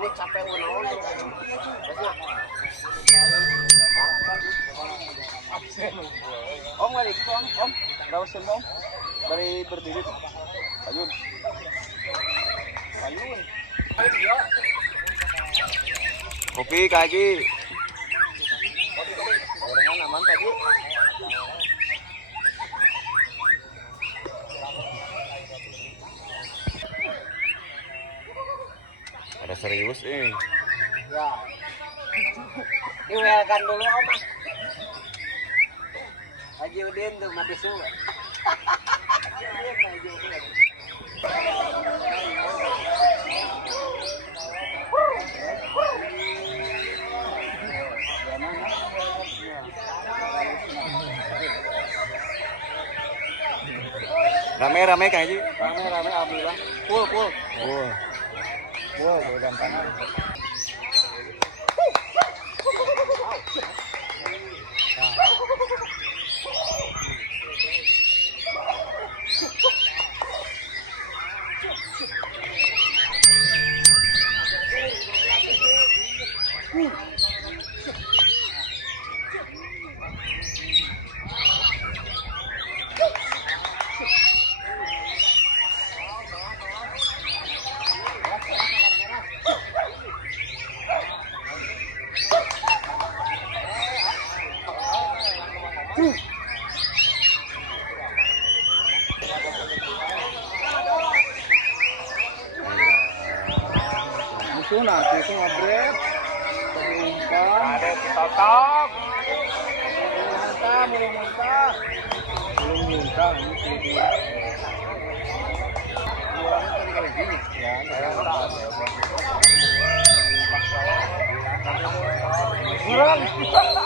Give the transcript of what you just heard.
Ini capek menawan. Om balik itu om. Berapa sen om? Dari berdiri tuh. Ayun. Ayun. Kopi kaki. Orangnya aman tadi. Ada serius Ya. Diwelkan dulu om. Haji Udin tuh mati su. Rame-rame Kang Haji. Rame alhamdulillah. Full. Gampang. Musuh nanti itu ngabret, umpan, Ada ditotop. belum muntah, ini sih. Kurang.